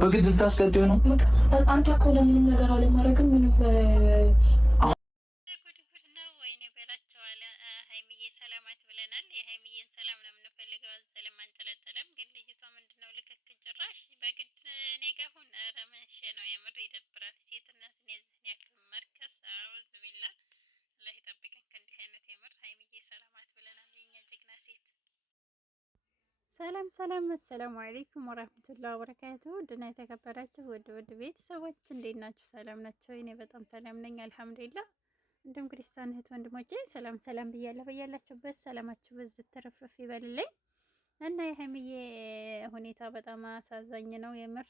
በግድ ልታስቀጥዩ ነው? አንተ እኮ ለምንም ነገር አለማድረግም ምንም ሰላም ሰላም፣ አሰላሙ አለይኩም ወራህመቱላሂ ወበረካቱሁ። ድና የተከበራችሁ ውድ ቤተሰቦች እንዴት ናችሁ? ሰላም ናቸው? እኔ በጣም ሰላም ነኝ አልሐምዱሊላህ። እንዲሁም ክርስቲያን እህት ወንድሞቼ ሰላም ሰላም ብያለሁ። በያላችሁበት ሰላማችሁ በዝት ተረፍረፍ ይበልልኝ እና የሀይሚዬ ሁኔታ በጣም አሳዛኝ ነው የምር።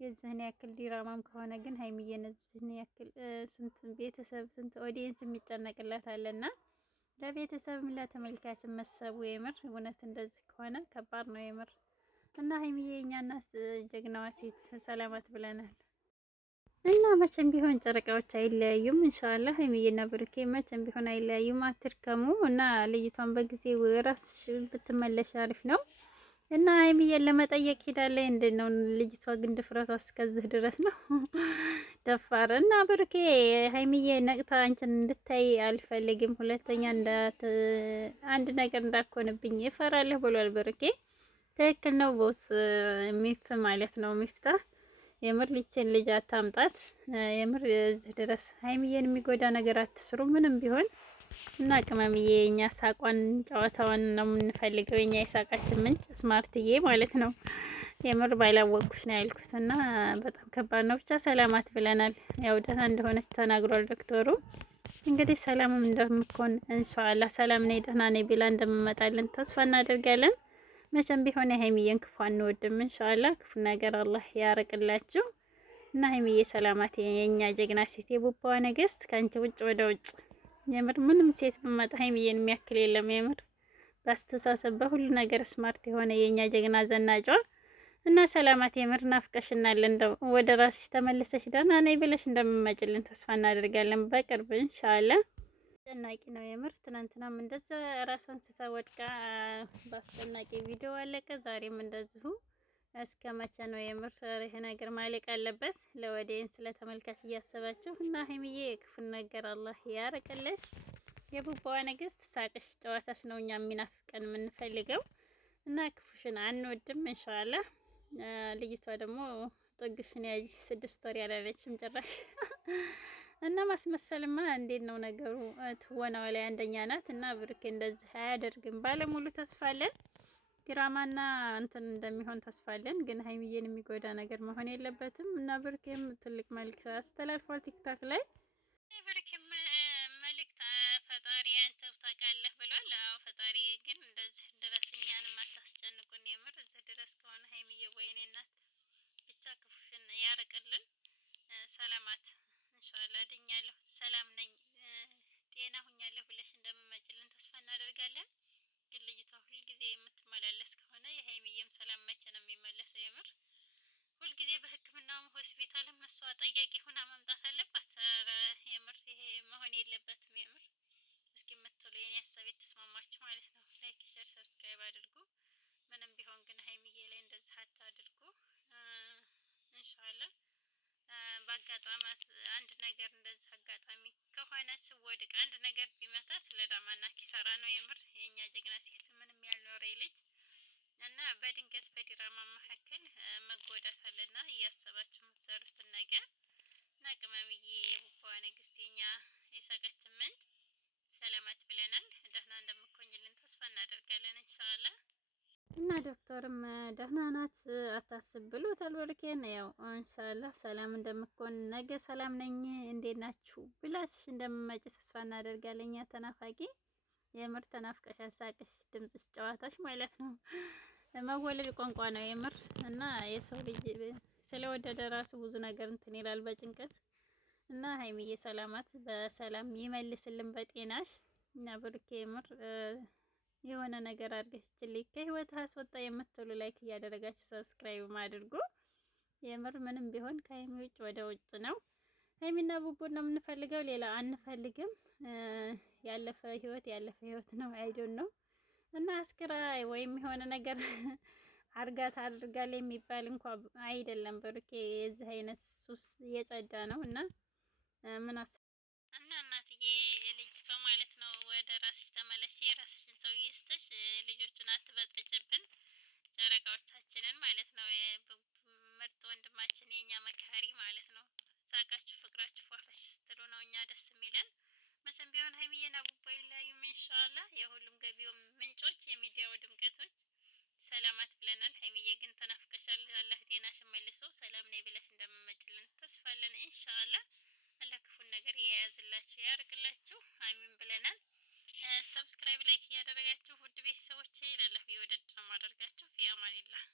የዚህን ያክል ዲራማም ከሆነ ግን ሀይሚዬን የዚህን ያክል ስንት ቤተሰብ ስንት ኦዲየንስ የሚጨነቅላት አለና ለቤተሰብም ለተመልካችን መሰቡ የምር እውነት እንደዚህ ከሆነ ከባድ ነው የምር። እና ሀይሚዬ የኛ እናት ጀግናዋ ሴት ሰላማት ብለናል። እና መቼም ቢሆን ጨረቃዎች አይለያዩም። ኢንሻአላህ ሀይሚዬና ብሩኬ መቼም ቢሆን አይለያዩም። አትርከሙ እና ልጅቷን በጊዜ ራስሽ ብትመለሽ አሪፍ ነው። እና ሀይሚዬን ለመጠየቅ ሄዳለች። እንዴት ነው ልጅቷ ግን ድፍረቷ እስከዚህ ድረስ ነው። ደፋር እና ብሩኬ ሀይሚዬ ነቅታ አንቺን እንድታይ አልፈልግም። ሁለተኛ አንድ ነገር እንዳኮንብኝ ይፈራለሁ ብሏል ብሩኬ። ትክክል ነው። ቦስ ሚፍ ማለት ነው ሚፍታ የምር ልጅን ልጅ አታምጣት። የምር እዚህ ድረስ ሀይሚዬን የሚጎዳ ነገር አትስሩ ምንም ቢሆን እና ቅመምዬ እኛ ሳቋን ጨዋታዋን ነው የምንፈልገው። የኛ የሳቃችን ምንጭ ስማርትዬ ማለት ነው። የምር ባይላወቅኩሽ ነው ያልኩት እና በጣም ከባድ ነው። ብቻ ሰላማት ብለናል። ያው ደህና እንደሆነች ተናግሯል ዶክተሩ። እንግዲህ ሰላምም እንደምትሆን ኢንሻአላህ ሰላም ነኝ ደህና ነኝ ብላ እንደምመጣለን ተስፋ እናደርጋለን። መቼም ቢሆን የሀይሚዬን ክፉ አንወድም። ኢንሻአላህ ክፉ ነገር አላህ ያርቅላችሁ እና ሀይሚዬ ሰላማት የኛ ጀግና ሴት የቡባዋ ነገስት ከአንቺ ውጭ ወደ ውጭ የምር ምንም ሴት በመጣ ሀይሚዬን የሚያክል የለም። የምር በአስተሳሰብ በሁሉ ነገር ስማርት የሆነ የኛ ጀግና ዘናጯ እና ሰላማት የምር ናፍቀሽናል። እንደው ወደ ራስሽ ተመልሰሽ ደህና ነኝ ብለሽ እንደምመጭልን ተስፋ እናደርጋለን በቅርብ ኢንሻአላህ። አስጨናቂ ነው የምር። ትናንትናም እንደዛ ራሷን ስታ ወድቃ በአስጨናቂ ቪዲዮ አለቀ። ዛሬም እንደዚሁ እስከ መቼ ነው የምር ይሄ ነገር ማለቅ አለበት? ለወዲን ስለ ተመልካች እያሰባችሁ እና ሀይሚዬ የክፉን ነገር አላህ ያርቅልሽ። የቡባዋ ንግስት ሳቅሽ ጨዋታሽ ነው እኛ የሚናፍቀን የምንፈልገው እና ክፉሽን አንወድም ኢንሻአላህ። ልጅቷ ደግሞ ጥግሽን ያዥ 6 ወር ያላለችም ጭራሽ እና ማስመሰልማ እንዴት ነው ነገሩ? ትወናው ላይ አንደኛ ናት እና ብሩኬ እንደዚህ አያደርግም። ባለሙሉ ተስፋ አለን ድራማና እንትን እንደሚሆን ተስፋ አለን። ግን ሀይሚዬን የሚጎዳ ነገር መሆን የለበትም እና ብሩኬም ትልቅ መልእክት አስተላልፏል ቲክታክ ላይ። ብሩኬም መልእክት ፈጣሪ አንተ ታውቃለህ ብሏል። አዎ ፈጣሪ ግን እንደዚህ ድረስ እኛንም አታስጨንቁን። የምር እዚህ ድረስ ከሆነ ሀይሚዬ ወይኔ እናት ብቻ ክፉሽን ያርቅልን። ሰላማት ኢንሻአላህ ድኛለሁ ሰላም ነኝ ጤና ሁኛለሁ ብለሽ እንደምመጭልን ተስፋ እናደርጋለን። ግን ልጅቷ ሁልጊዜ የምትመላለስ ከሆነ የሀይሚዬም ሰላም መቼ ነው የሚመለሰው? የምር ሁልጊዜ በሕክምናውም ሆስፒታልም እሷ ጠያቂ ሆና መምጣት አለባት። የምር ይሄ መሆን የለበትም። የምር እስኪ የምትሉ የኔ ሀሳብ የተስማማችሁ ማለት ነው ላይክ፣ ሼር፣ ሰብስክራይብ አድርጉ። ምንም ቢሆን ግን ሀይሚዬ ላይ እንደዚህ አታድርጉ ኢንሻአላህ። በአጋጣሚ አንድ ነገር እንደዚህ አጋጣሚ ከሆነ ስወድቅ አንድ ነገር ቢመታት ለዳማና ኪሳራ ነው። የምር የኛ ጀግና ሴት ምንም ያልኖረ ልጅ እና በድንገት በዲራማ መካከል መጎዳት አለና እያሰባችሁ የምትሰሩትን ነገር እና ቅመምዬ የቡባዋ ንግስት የኛ የሳቃችን ምንጭ ሰላማት ብለናል። ደህና እንደምትኮኝልን ተስፋ እናደርጋለን ኢንሻአላህ። እና ዶክተርም ደህና ናት አታስብ ብሎታል ብሩኬን። ያው ኢንሻአላህ ሰላም እንደምትሆን ነገ ሰላም ነኝ እንዴት ናችሁ ብላስሽ እንደምመጭ ተስፋ እናደርጋለን። እኛ ተናፋቂ የምር ተናፍቀሻል። ሳቅሽ፣ ድምጽሽ፣ ጨዋታሽ ማለት ነው መወለድ ቋንቋ ነው የምር። እና የሰው ልጅ ስለወደደ ራሱ ብዙ ነገር እንትን ይላል በጭንቀት እና ሀይሚዬ ሰላማት በሰላም ይመልስልን በጤናሽ እና ብሩኬ የምር የሆነ ነገር አድርገሽልኝ ከህይወት አስወጣ የምትሉ ላይክ እያደረጋችሁ ሰብስክራይብ አድርጉ። የምር ምንም ቢሆን ከሀይሚ ውጭ ወደ ውጭ ነው። ሀይሚና ቡቡ ነው የምንፈልገው፣ ሌላ አንፈልግም። ያለፈ ህይወት ነው። አይዶን ነው እና አስክራ ወይም የሆነ ነገር አርጋት አድርጋል የሚባል እንኳ አይደለም። ብሩኬ የዚህ አይነት ሱስ የጸዳ ነው እና ምን እና እናትዬ ልጅቷ ማለት ነው ወደ ራስሽ ተመለሽ፣ የራስሽን ሰው ይስጥሽ፣ ልጆቹን አትበጥብጭብን፣ ጨረቃዎቻችንን ማለት ነው። ምርጥ ወንድማችን የኛ መካሪ ማለት ነው። ሳቃችሁ ፍቅራችሁ ፏፈሽ ስትሉ ነው እኛ ደስ የሚለን። መቼም ቢሆን ሀይሚዬና ቡባ ይለያዩም ኢንሻአላህ። የሁሉም ገቢው ምንጮች፣ የሚዲያው ድምቀቶች ሰላማት ብለናል። ሀይሚዬ ግን ተናፍቀሻል። አላህ ጤናሽን መልሶ ሰላም ነኝ ብለሽ እንደምመጭልን ተስፋለን ኢንሻአላህ። አላህ ክፉን ነገር የያዝላችሁ ያርቅላችሁ፣ አሚን ብለናል። ሰብስክራይብ ላይክ እያደረጋችሁ ውድ ቤተሰቦቼ ለላህ ቢወደድ ነው ማደርጋችሁ። ፊ አማኒላህ